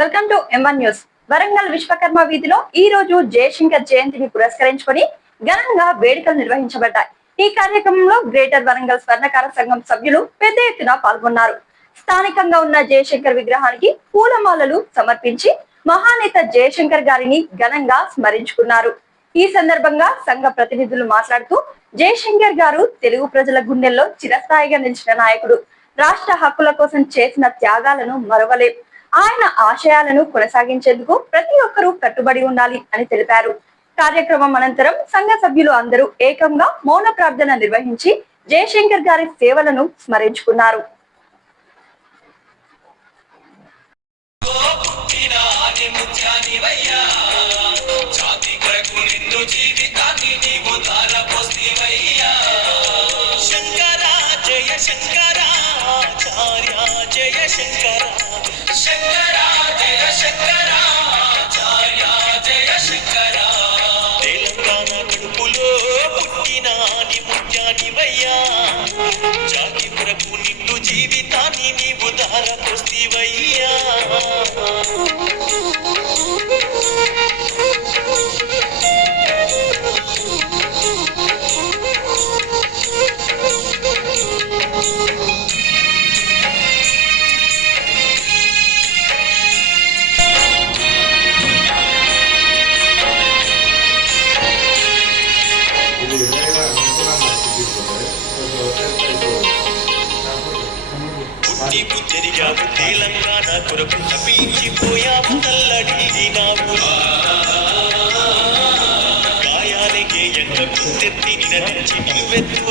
Welcome to M one news Warangal Vishwakarma వీధిలో ఈ రోజు జయశంకర్ జయంతిని పురస్కరించుకొని ఘనంగా వేడుకలు నిర్వహించబడ్డాయి. ఈ కార్యక్రమంలో గ్రేటర్ వరంగల్ స్వర్ణకార సంఘం సభ్యులు పెద్ద ఎత్తున పాల్గొన్నారు. స్థానికంగా ఉన్న జయశంకర్ విగ్రహానికి పూలమాలలు సమర్పించి మహానేత జయశంకర్ గారిని ఘనంగా స్మరించుకున్నారు. ఈ సందర్భంగా సంఘ ప్రతినిధులు మాట్లాడుతూ జయశంకర్ గారు తెలుగు ప్రజల గుండెల్లో చిరస్థాయిగా నిలిచిన నాయకుడు. రాష్ట్ర హక్కుల కోసం చేసిన త్యాగాలను మరవలేం. ఆయన ఆశయాలను కొనసాగించేందుకు ప్రతి ఒక్కరూ కట్టుబడి ఉండాలి అని తెలిపారు. కార్యక్రమం అనంతరం సంఘ సభ్యులు అందరూ ఏకంగా మౌన ప్రార్థన నిర్వహించి జయశంకర్ గారి సేవలను స్మరించుకున్నారు. జయ శంకర శంకర జయ శంకర ఆచార్య జయ శంకర. తెలంగాణ కడుపులో పుట్టినాది ముత్యానివయ్యా జాతి ప్రభు నిన్ను జీవితాన్ని నీవు ధారపోస్తివయ్యా పుట్టి పుట్టెరిగావు తెలంగాణ కొరకు తప్పించిపోయావు తల్లడినావు గాయాలే ఎంగ గుర్తెత్తి నినదించి నిలువెత్తు